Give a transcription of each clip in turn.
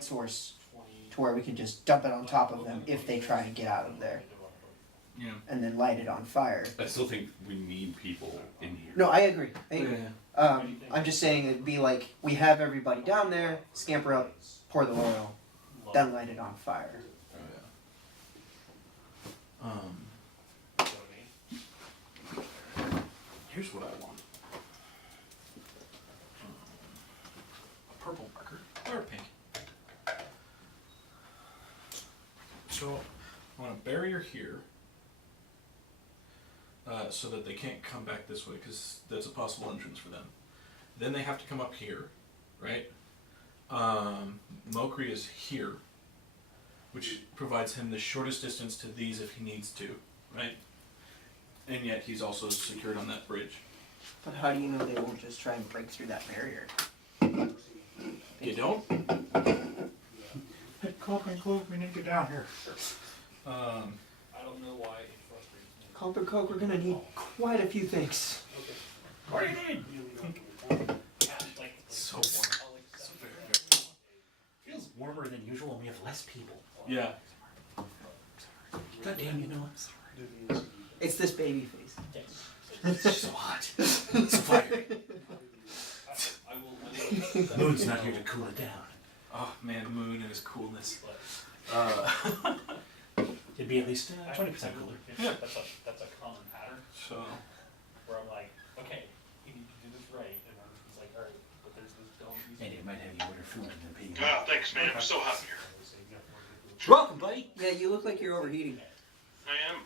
source to where we can just dump it on top of them if they try and get out of there. Yeah. And then light it on fire. I still think we need people in here. No, I agree. Yeah. I'm just saying it'd be like we have everybody down there, scamper up, pour the oil, then light it on fire. Oh, here's what I want. A purple marker or a pink. So I want a barrier here. So that they can't come back this way, because that's a possible entrance for them. Then they have to come up here, right? Mokri is here, which provides him the shortest distance to these if he needs to, right? And yet he's also secured on that bridge. But how do you know they won't just try and break through that barrier? You don't? Hey, Cloak and Cloak, we need to get down here. I don't know why it frustrates me. Culp and Coke, we're gonna need quite a few things. What do you need? So warm. So very, very warm. Feels warmer than usual and we have less people. Yeah. God damn, you know I'm sorry. It's this baby face. It's so hot. It's so fiery. The moon's not here to cool it down. Oh man, the moon and his coolness. It'd be at least 20% cooler. Yeah. That's a common pattern So where I'm like, okay, you need to do this right, and then it's like, all right, but there's this don't. And it might have you order food and then pay you. Oh, thanks, man. It's so hot in here. Welcome, buddy. Yeah, you look like you're overheating. I am.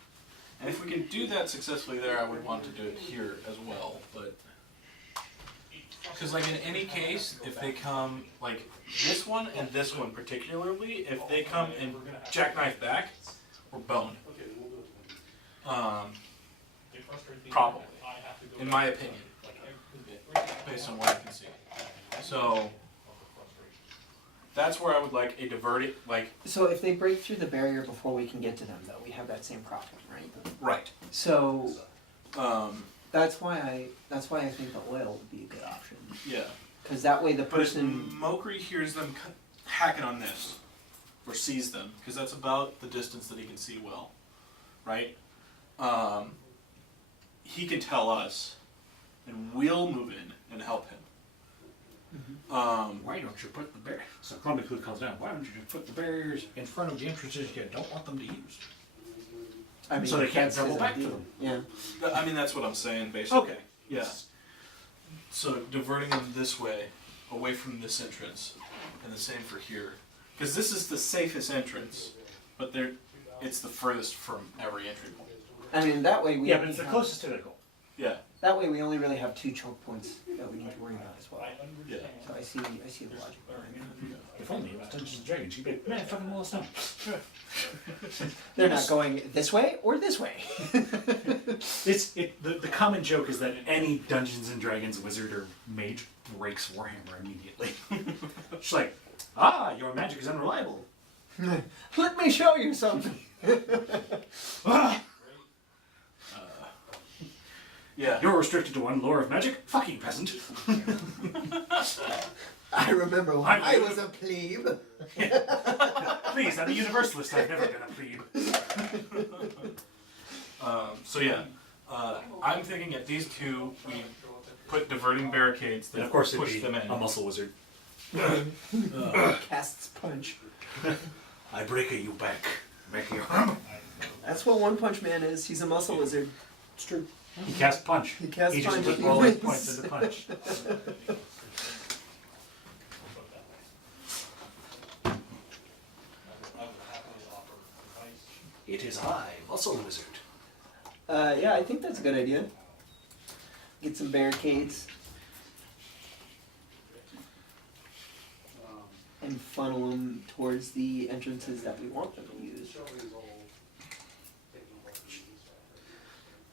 and if we can do that successfully there, I would want to do it here as well, but because like in any case, if they come like this one and this one particularly, if they come and jackknife back, we're boned. Probably, in my opinion, based on what I can see. So that's where I would like a diverted, like So if they break through the barrier before we can get to them, though, we have that same problem, right? right. So that's why I think the oil would be a good option. Yeah. Because that way the But if person. Mokri hears them hacking on this, or sees them, because that's about the distance that he can see well, right? He can tell us, and we'll move in and help him. Why don't you put the barriers? So Columbia Clue comes down. Why don't you just put the barriers in front of the entrances you don't want them to use? I mean, So they can't that's double his back to idea. them. Yeah. I mean, that's what I'm saying, basically. Okay. Yeah. So diverting them this way, away from this entrance, and the same for here. Because this is the safest entrance, but it's the furthest from every entry point. I mean, that way we. Yeah, but only it's the have- closest to the goal. Yeah. That way we only really have 2 choke points that we need to worry about as well. Yeah. So I see the logic behind that. If only it was Dungeons and Dragons, you'd be like, man, fucking well, it's done. They're not going this way or this way. The common joke is that any Dungeons and Dragons wizard or mage breaks Warhammer immediately. It's like, your magic is unreliable. Let me show you something. Yeah. You're restricted to one lore of magic? Fuck you, peasant. I remember when I was a plebe. Please, I'm a universalist. I've never been a plebe. So yeah, I'm thinking at these two, we put diverting barricades that And of course, it'd push be them in. a muscle wizard. Casts punch. I break you back. Make your arm. That's what One Punch Man is. He's a muscle wizard. It's true. He casts punch. He casts He punch. just He put all his wins. points into punch. It is I, muscle wizard. Yeah, I think that's a good idea. Get some barricades. And funnel them towards the entrances that we want them to use.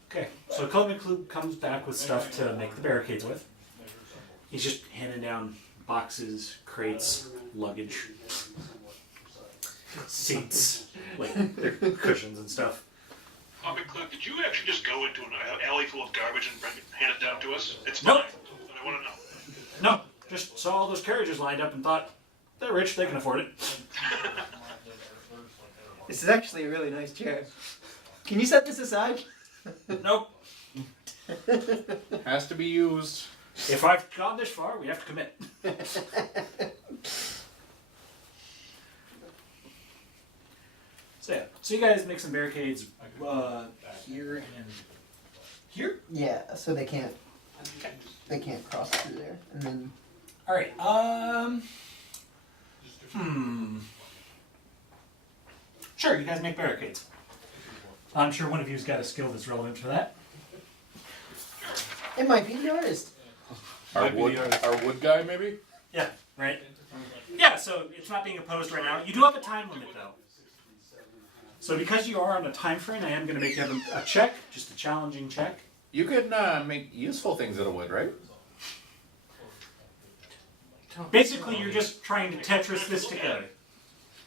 Okay, so Coleman Clue comes back with stuff to make the barricades with. He's just handing down boxes, crates, luggage, seats, like their cushions and stuff. Big Cliff, did you actually just go into an alley full of garbage and hand it down to us? It's Nope. fine, but I want to know. No, just saw all those carriages lined up and thought, They're rich, they can afford it. This is actually a really nice chair. Can you set this aside? Nope. Has to be used. If I've gone this far, we have to commit. So yeah, so you guys make some barricades here and here. Yeah, so they can't cross through there, and then. All right. Sure, you guys make barricades. I'm sure one of you's got a skill that's relevant to that. It might be the artist. Our wood guy, maybe? Yeah. Right. Yeah. So it's not being opposed right now. You do have a time limit though. So because you are on a time frame, I am going to make you have a check, just a challenging check. You can make useful things out of wood, right? Basically, you're just trying to Tetris this together.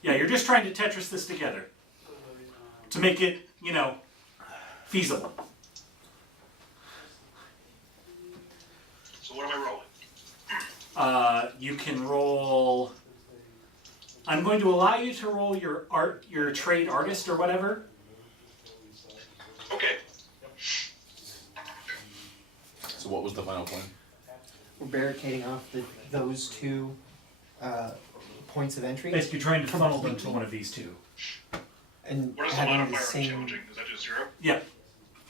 Yeah, you're just trying to Tetris this together to make it, feasible. So what am I rolling? You can roll. I'm going to allow you to roll your trade artist or whatever. Okay. So what was the final plan? We're barricading off those two points of entry. Basically, trying to funnel them to one of these two. And What is the having modifier the on same. challenging? Is that just 0? Yeah.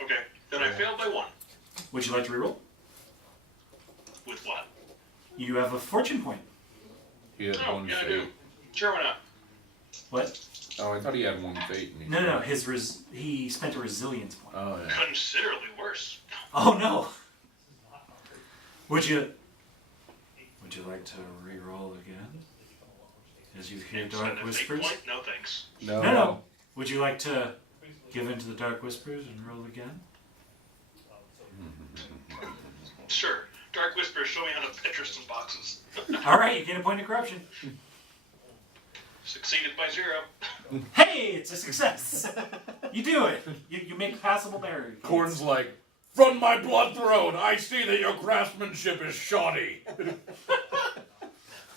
Okay. Then I failed by 1. Would you like to reroll? With what? You have a fortune point. He had Oh, one yeah, I fate. do. Sure, why not? What? Oh, I thought he had one fate. And No. He spent a resilience point. Oh, yeah. Considerably worse. Oh no. Would you like to re-roll again? As you hear And dark spend a fate whispers? point? No, thanks. No. Would you like to give in to the dark whispers and roll again? Sure. Dark Whisper, show me how to Tetris some boxes. Alright, you gain a point of corruption. Succeeded by 0. Hey, it's a success! You do it! You make passable barriers. Corn's like, from my blood throne, I see that your craftsmanship is shoddy.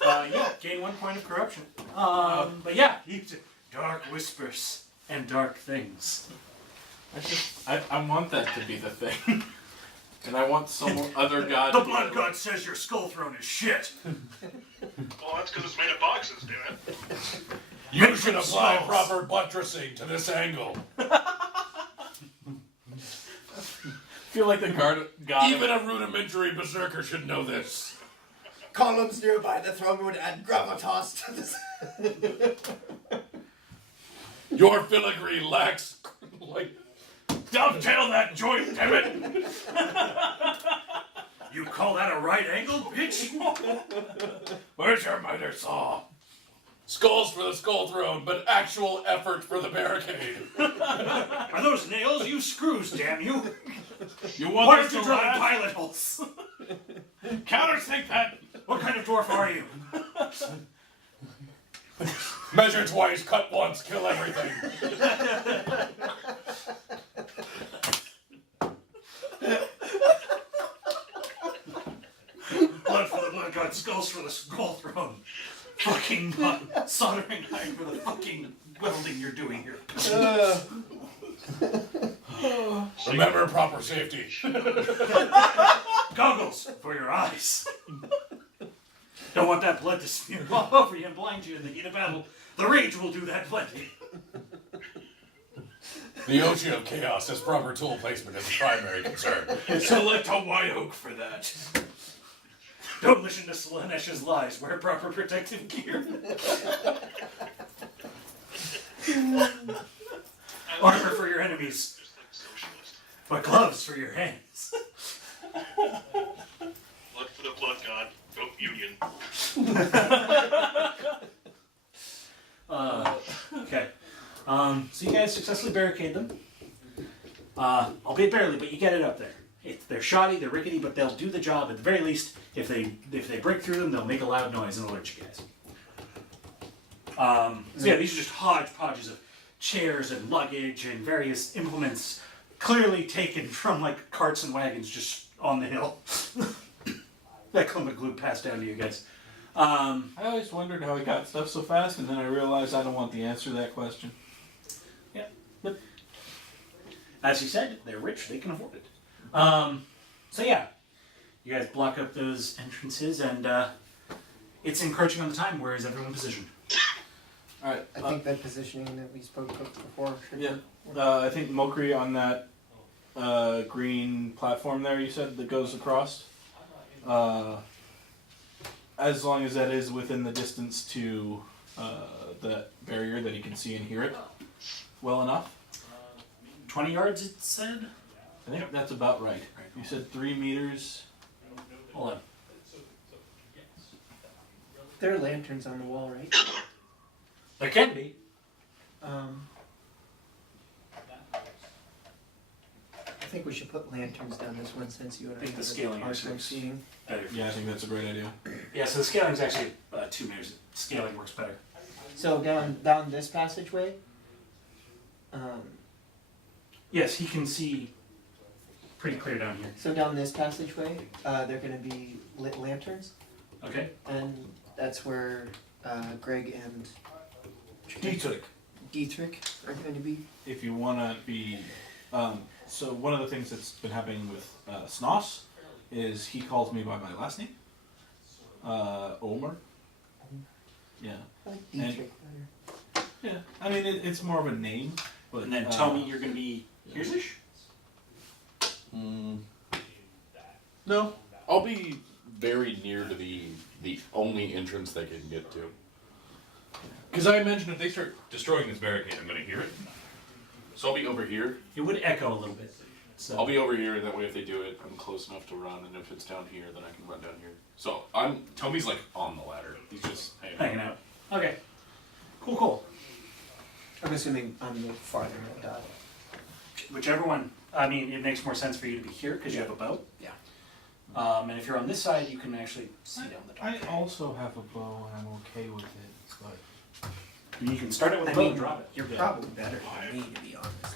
Yeah, gain 1 point of corruption. But yeah, dark whispers and dark things. I want that to be the thing. And I want some other god The to be blood the- god says your skull throne is shit. Well, that's because it's made of boxes, damn it. You should apply Smells. proper buttressing to this angle. feel like the god. Even a rudimentary berserker should know this. Columns nearby the throne would add gravitas to this. Your filigree lacks, Dovetail that joint, damn it! You call that a right angle, bitch? Where's your miter saw? Skulls for the skull throne, but actual effort for the barricade. Are those nails? You screws, damn you! You Why want aren't this you to drilling last? pilot holes? Countersink that! What kind of dwarf are you? Measure twice, cut once, kill everything. Blood for the blood god, skulls for the skull throne. Fucking soldering iron for the fucking welding you're doing here. Remember proper safety. Goggles for your eyes. Don't want that blood to smear all over you and blind you in the heat of battle. The rage will do that plenty. The ocean of chaos has proper tool placement as a primary concern. Select a white oak for that. Don't listen to Slanesh's lies. Wear proper protective gear. Armor for your enemies, Just like socialist. but gloves for your hands. Blood for the blood god. Vote union. Okay. So you guys successfully barricade them. Albeit barely, but you get it up there. They're shoddy, they're rickety, but they'll do the job. At the very least, if they break through them, they'll make a loud noise and alert you guys. So yeah, these are just hodgepodges of chairs and luggage and various implements, clearly taken from like carts and wagons just on the hill. That clump of glue passed down to you guys. I always wondered how he got stuff so fast, and then I realized I don't want the answer to that question. Yeah. But as you said, they're rich. They can afford it. So yeah, you guys block up those entrances, and it's encroaching on the time. Where is everyone positioned? All right. I think that positioning that we spoke of before should Yeah. work. I think Mokri on that green platform there, you said, that goes across. As long as that is within the distance to that barrier that he can see and hear it well enough. 20 yards, it said. I think that's about right. You said 3 meters. Hold on. There are lanterns on the wall, right? There can be. I think we should put lanterns down this one since you and I think the have scaling hard actually time works. seeing. Better. Yeah, I think that's a great idea. Yeah, so the scaling's actually 2 meters. Scaling works better. So down this passageway. Yes, he can see pretty clear down here. So down this passageway, they're going to be lit lanterns, Okay. and that's where Greg and Dietrich. Dietrich are going to be. If you want to be... so one of the things that's been happening with Snoss is he calls me by my last name. Omer. Yeah. I like Dietrich better. Yeah. I mean, it's more of a name. But, And then Tommy, you're going to be here's-ish? No, I'll be very near to the only entrance they can get to. Because I imagine if they start destroying this barricade, I'm going to hear it. So I'll be over here. It would echo a little bit. So I'll be over here, that way if they do it, I'm close enough to run, and if it's down here, then I can run down here. So Toby's like on the ladder. He's just hanging out. Okay. Cool. I'm assuming I'm the farther end. Whichever one. I mean, it makes more sense for you to be here because you have a bow. Yeah. And if you're on this side, you can actually see down the top. I also have a bow and I'm okay with it. But And you can start it with a I bow mean, and drop it. You're probably better than me, to be honest.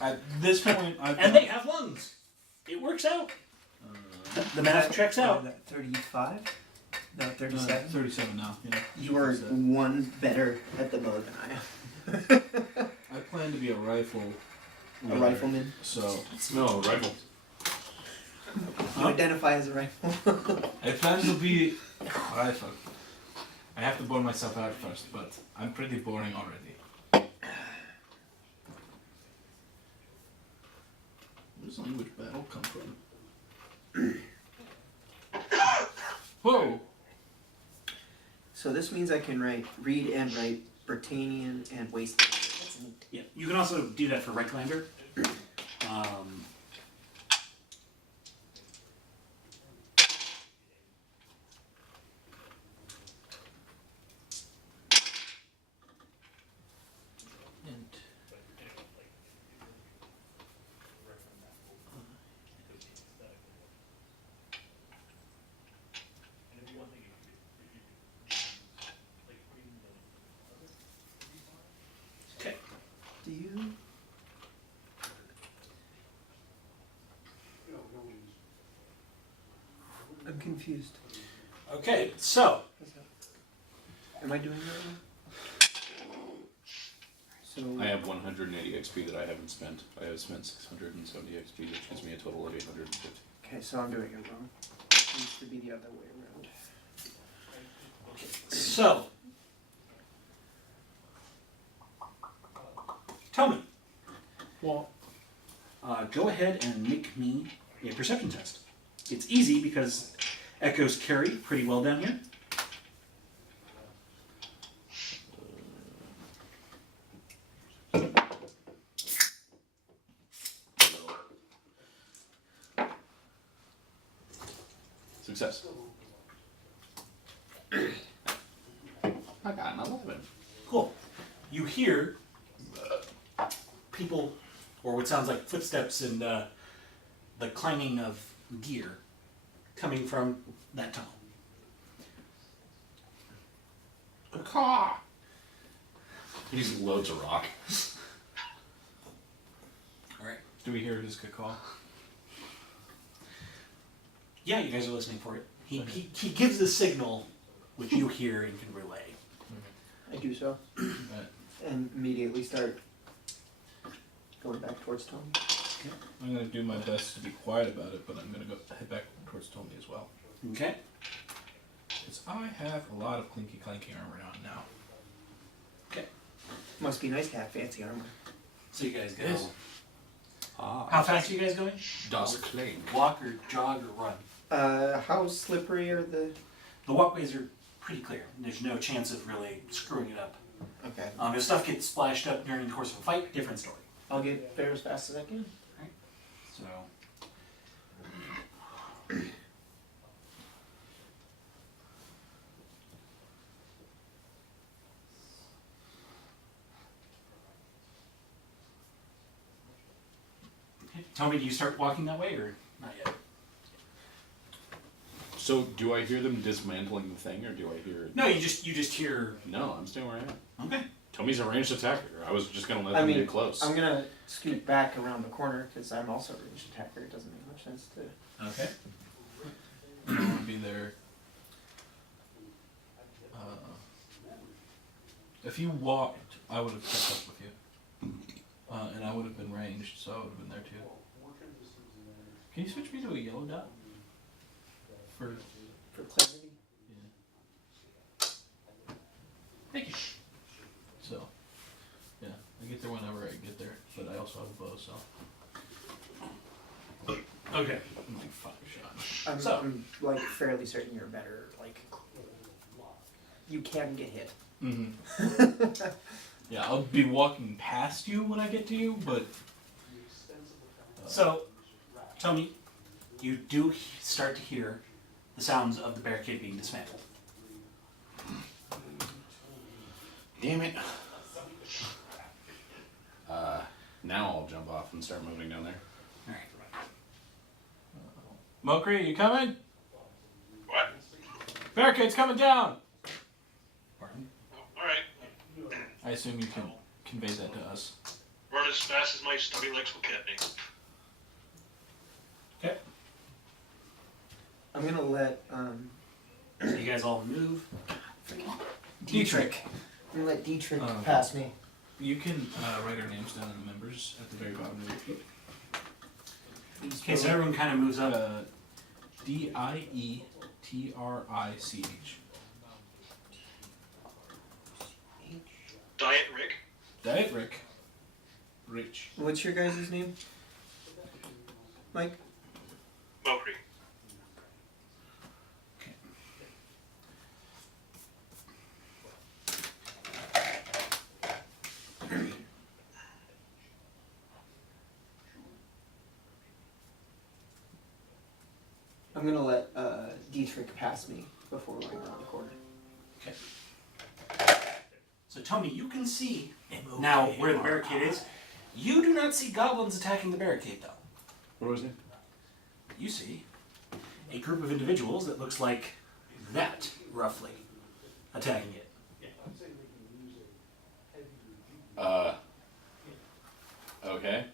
at this point, And they have lungs. It works out. The math checks out. 35? No, 37? 37 now. Yeah. You are one better at the bow than I am. I plan to be a rifle. A rifleman? So No, rifle. You identify as a rifle. I plan to be a rifle. I have to bore myself out first, but I'm pretty boring already. Where does language battle come from? Whoa! So this means I can read and write Britannian and Wasteland. That's neat. Yeah. You can also do that for Reiklander. Okay. Do you? I'm confused. Okay. So Am I doing that wrong? So I have 180 XP that I haven't spent. I have spent 670 XP, which gives me a total of 850. okay, so I'm doing it wrong. It needs to be the other way around. So, tell me. Well, Go ahead and make me a perception test. It's easy because echoes carry pretty well down here. Success. I got an 11. Cool. You hear people, or what sounds like footsteps and the clanging of gear coming from that tunnel. Caw. He just loads a rock. Alright. do we hear his cacaw? Yeah, you guys are listening for it. He gives the signal which you hear and can relay. I do so. And immediately start going back towards Tommy. I'm gonna do my best to be quiet about it, but I'm gonna head back towards Tommy as well. Okay. Because I have a lot of clinky clanky armor on now. Okay. Must be nice to have fancy armor. So you guys go. Yes. How fast are you guys going? Das Clink. Walk or jog or run? How slippery are the... The walkways are pretty clear. There's no chance of really screwing it up. Okay. If stuff gets splashed up during the course of a fight, different story. I'll get there as fast as I can. So. Okay. Tommy, do you start walking that way or not yet? So, do I hear them dismantling the thing, or do I hear? No, you just hear. No, I'm staying where I am. Okay. Tommy's a ranged attacker. I was just gonna let I them mean, get close. I'm gonna scoot back around the corner because I'm also a ranged attacker. It doesn't make much sense to... Okay. I don't want to be there. If you walked, I would have kept up with you. And I would have been ranged, so I would have been there too. Can you switch me to a yellow dot? For clarity. Yeah. Thank you. So, yeah, I get there whenever I get there, but I also have a bow, so Okay. I'm like 5 shots. I'm like fairly certain you're better. Like, you can get hit. Mm-hmm. Yeah, I'll be walking past you when I get to you, but So, Tommy, you do start to hear the sounds of the barricade being dismantled. Damn it. Now I'll jump off and start moving down there. All right. Mokri, you coming? What? Barricade's coming down. Pardon? Alright. I assume you can convey that to us. Run as fast as my stubby legs will get me. Okay. I'm gonna let So you guys all move. Dietrich. I'm gonna let Dietrich Oh. pass me. You can write our names down in the members at the very bottom of the sheet. Okay, so everyone kind of moves up. Dietrich. Diet Rick. Dietrich. Rich. What's your guys' name? Mike? Mokri. I'm gonna let Dietrich pass me before we go around the corner. Okay. So Tommy, you can see now where the barricade is. You do not see goblins attacking the barricade, though. What was it? You see a group of individuals that looks like that, roughly, attacking it. Okay.